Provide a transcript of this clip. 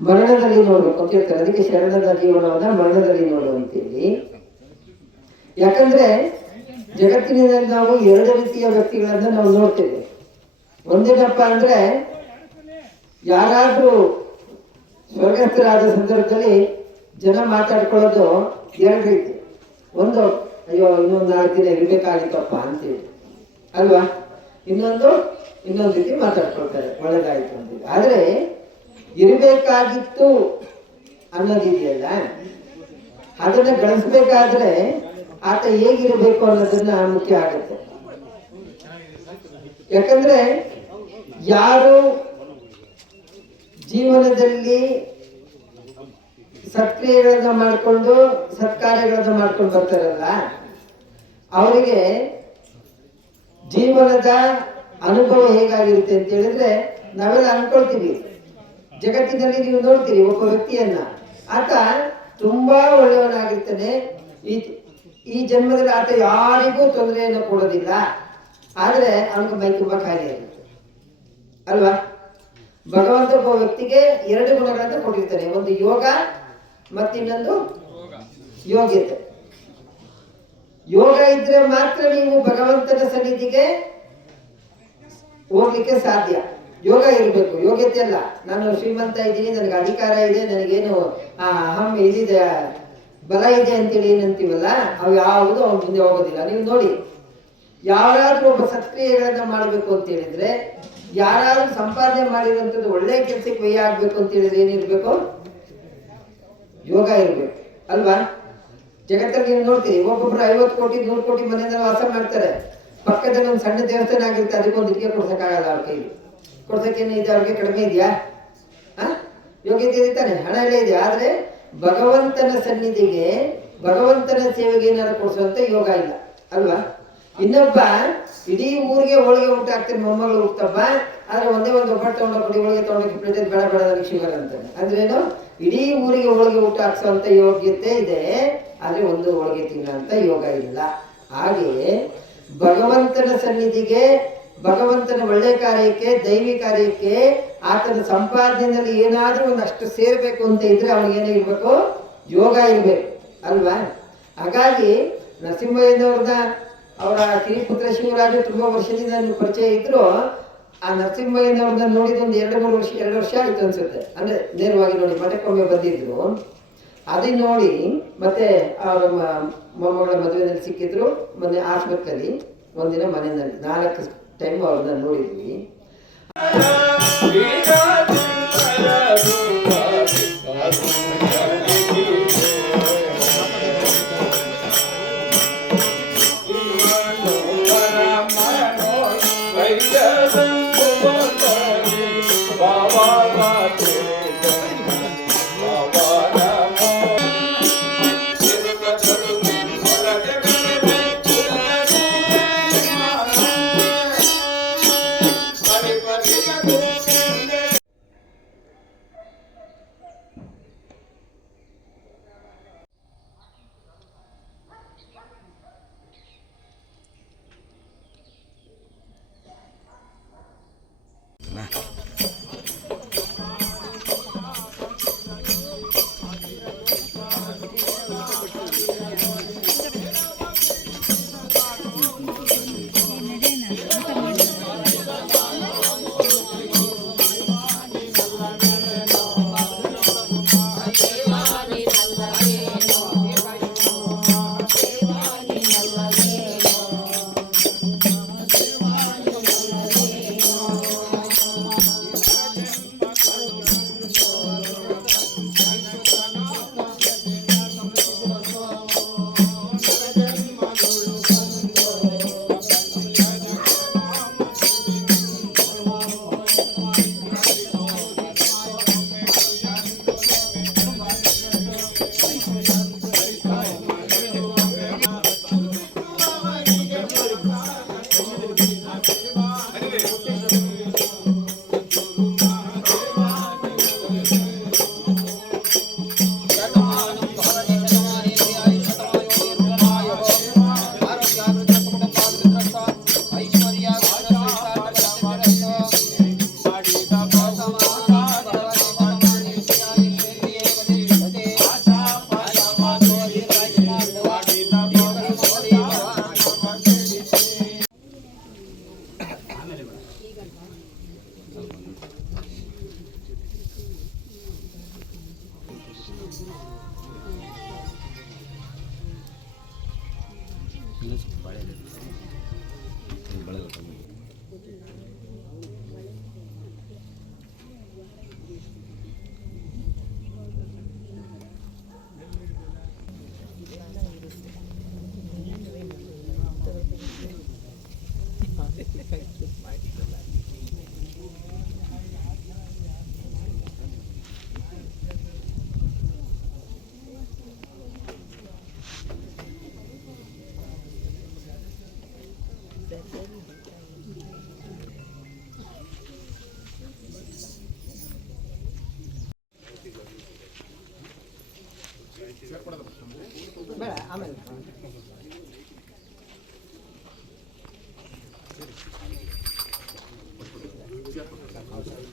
ಮರಣದಲ್ಲಿ ನೋಡು. ಹೇಳ್ತಾರೆ ಅದಕ್ಕೆ ಶರಣದ ಜೀವನವನ್ನ ಮರಣದಲ್ಲಿ ನೋಡು ಅಂತೇಳಿ ಯಾಕಂದ್ರೆ ಜಗತ್ತಿನಲ್ಲಿ ನಾವು ಎರಡು ರೀತಿಯ ವ್ಯಕ್ತಿಗಳನ್ನ ನಾವು ನೋಡ್ತೇವೆ. ಒಂದೇನಪ್ಪ ಅಂದ್ರೆ ಯಾರಾದ್ರೂ ಸ್ವರ್ಗಸ್ಥರಾದ ಸಂದರ್ಭದಲ್ಲಿ ಜನ ಮಾತಾಡ್ಕೊಳ್ಳೋದು ಎರಡು ರೀತಿ. ಒಂದು, ಅಯ್ಯೋ, ಇನ್ನೊಂದು ನಾಲ್ಕು ದಿನ ಇರ್ಬೇಕಾಗಿತ್ತಪ್ಪ ಅಂತೇಳಿ ಅಲ್ವಾ? ಇನ್ನೊಂದು ಇನ್ನೊಂದು ರೀತಿ ಮಾತಾಡ್ಕೊಳ್ತಾರೆ. ಒಳ್ಳೇದಾಯ್ತು ಅಂತೇಳಿ ಆದ್ರೆ ಇರಬೇಕಾಗಿತ್ತು ಅನ್ನೋದಿದೆಯಲ್ಲ ಅದನ್ನ ಗಳಿಸ್ಬೇಕಾದ್ರೆ ಆತ ಹೇಗಿರಬೇಕು ಅನ್ನೋದನ್ನ ಮುಖ್ಯ ಆಗುತ್ತೆ. ಯಾಕಂದ್ರೆ ಯಾರು ಜೀವನದಲ್ಲಿ ಸತ್ಕ್ರಿಯೆಗಳನ್ನ ಮಾಡಿಕೊಂಡು, ಸತ್ಕಾರ್ಯಗಳನ್ನ ಮಾಡ್ಕೊಂಡು ಬರ್ತಾರಲ್ಲ, ಅವರಿಗೆ ಜೀವನದ ಅನುಭವ ಹೇಗಾಗಿರುತ್ತೆ ಅಂತ ಹೇಳಿದ್ರೆ ನಾವೆಲ್ಲ ಅನ್ಕೊಳ್ತೀವಿ. ಜಗತ್ತಿನಲ್ಲಿ ನೀವು ನೋಡ್ತೀರಿ ಒಬ್ಬ ವ್ಯಕ್ತಿಯನ್ನ. ಆತ ತುಂಬಾ ಒಳ್ಳೆಯವನಾಗಿರ್ತಾನೆ. ಈ ಈ ಜನ್ಮದಲ್ಲಿ ಆತ ಯಾರಿಗೂ ತೊಂದರೆಯನ್ನು ಕೊಡೋದಿಲ್ಲ. ಆದರೆ ಅವನಿಗೆ ಮೈ ತುಂಬ ಖಾಯಿಲೆ ಆಗಿರುತ್ತೆ. ಅಲ್ವಾ? ಭಗವಂತ ಒಬ್ಬ ವ್ಯಕ್ತಿಗೆ ಎರಡು ಗುಣಗಳನ್ನು ಕೊಟ್ಟಿರ್ತಾನೆ. ಒಂದು ಯೋಗ, ಮತ್ತಿನ್ನೊಂದು ಯೋಗ್ಯತೆ ಯೋಗ ಇದ್ರೆ ಮಾತ್ರ ನೀವು ಭಗವಂತನ ಸನ್ನಿಧಿಗೆ ಹೋಗ್ಲಿಕ್ಕೆ ಸಾಧ್ಯ. ಯೋಗ ಇರಬೇಕು. ಯೋಗ್ಯತೆ ಅಲ್ಲ. ನಾನು ಶ್ರೀಮಂತ ಇದ್ದೀನಿ, ನನಗೆ ಅಧಿಕಾರ ಇದೆ, ನನಗೇನು ಅಹಂ ಇದಿದೆ, ಬಲ ಇದೆ ಅಂತೇಳಿ ಏನಂತೀವಲ್ಲ, ಅವು ಯಾವುದು ಅವ್ನ ಮುಂದೆ ಹೋಗೋದಿಲ್ಲ. ನೀವು ನೋಡಿ, ಯಾರಾದ್ರೂ ಒಬ್ಬ ಸತ್ಕ್ರಿಯೆಗಳನ್ನ ಮಾಡಬೇಕು ಅಂತ ಹೇಳಿದ್ರೆ, ಯಾರಾದ್ರೂ ಸಂಪಾದನೆ ಮಾಡಿರುವಂಥದ್ದು ಒಳ್ಳೆ ಕೆಲಸಕ್ಕೆ ವ್ಯಯ ಆಗ್ಬೇಕು ಅಂತ ಹೇಳಿದ್ರೆ ಏನಿರ್ಬೇಕು ಯೋಗ ಇರ್ಬೇಕು. ಅಲ್ವಾ? ಜಗತ್ತಲ್ಲಿ ನೀವು ನೋಡ್ತೀರಿ, ಒಬ್ಬೊಬ್ರು ಐವತ್ತು ಕೋಟಿ, ನೂರು ಕೋಟಿ ಮನೆಯಿಂದ ವಾಸ ಮಾಡ್ತಾರೆ. ಪಕ್ಕದಲ್ಲಿ ಒಂದು ಸಣ್ಣ ದೇವಸ್ಥಾನ ಆಗಿರುತ್ತೆ, ಅದಕ್ಕೊಂದು ಇಟ್ಟಿಗೆ ಕೊಡ್ಸಕ್ಕಾಗಲ್ಲ ಅವ್ರ ಕೈಲಿ. ಕೊಡ್ಸಕ್ಕೇನು ಇದೆ ಅವ್ರಿಗೆ ಕಡಿಮೆ ಇದೆಯಾ? ಯೋಗ್ಯತೆ ಇದೆ ಹಣ ಎಲ್ಲ ಇದೆ, ಆದ್ರೆ ಭಗವಂತನ ಸನ್ನಿಧಿಗೆ, ಭಗವಂತನ ಸೇವೆಗೆ ಏನಾದ್ರು ಕೊಡಿಸುವಂತ ಯೋಗ ಇಲ್ಲ, ಅಲ್ವಾ? ಇನ್ನೊಬ್ಬ ಇಡೀ ಊರಿಗೆ ಹೋಳಿಗೆ ಊಟ ಹಾಕ್ತಾರೆ ಮೊಮ್ಮಗಳು ಹುಟ್ಟಬ್ಬ ಆದ್ರೆ ಒಂದೇ ಒಂದು ಒಬ್ಬಟ್ಟು ತಗೊಂಡು ಕೊಡಿ, ಹೋಳಿಗೆ ತಗೊಂಡು ಪ್ಲೇಟ್ ಬೇಡ ಬೇಡ, ನನಗೆ ಶುಗರ್ ಅಂತಾನೆ. ಅಂದ್ರೆ ಏನು ಇಡೀ ಊರಿಗೆ ಹೋಳಿಗೆ ಊಟ ಹಾಕ್ಸುವಂತ ಯೋಗ್ಯತೆ ಇದೆ, ಆದ್ರೆ ಒಂದು ಹೋಳಿಗೆ ತಿನ್ನೋಂತ ಯೋಗ ಇಲ್ಲ. ಹಾಗೆ ಭಗವಂತನ ಸನ್ನಿಧಿಗೆ ಭಗವಂತನ ಒಳ್ಳೆ ಕಾರ್ಯಕ್ಕೆ, ದೈವಿ ಕಾರ್ಯಕ್ಕೆ, ಆತನ ಸಂಪಾದನೆಯಲ್ಲಿ ಏನಾದರೂ ಒಂದಷ್ಟು ಸೇರಬೇಕು ಅಂತ ಇದ್ರೆ ಅವನಿಗೇನೇ ಇರಬೇಕು ಯೋಗ ಇರಬೇಕು, ಅಲ್ವಾ? ಹಾಗಾಗಿ ನರಸಿಂಹಯ್ಯನವ್ರನ್ನ ಅವರ ಕಿರಿಪುತ್ರ ಶಿವರಾಜು ತುಂಬಾ ವರ್ಷದಿಂದ ಪರಿಚಯ ಇದ್ರು. ಆ ನರಸಿಂಹಯ್ಯನವ್ರನ್ನ ನೋಡಿದ ಒಂದು ಎರಡು ಮೂರು ವರ್ಷ, ಎರಡು ವರ್ಷ ಆಯ್ತು ಅನ್ಸುತ್ತೆ. ಅಂದ್ರೆ ನೇರವಾಗಿ ನೋಡಿ, ಮಠಕ್ಕೊಮ್ಮೆ ಬಂದಿದ್ರು. ಅದೇ ನೋಡಿ, ಮತ್ತೆ ಅವರ ಮೊಮ್ಮಗಳ ಮದುವೆನಲ್ಲಿ ಸಿಕ್ಕಿದ್ರು. ಮೊನ್ನೆ ಆಸ್ಪತ್ರೆಯಲ್ಲಿ ಒಂದಿನ ಮನೆಯಲ್ಲಿ, ನಾಲ್ಕು தென்பாவில் தான் நூல் இருக்கு Vale, vale. ಬೇಡ ಆಮೇಲೆ Gracias.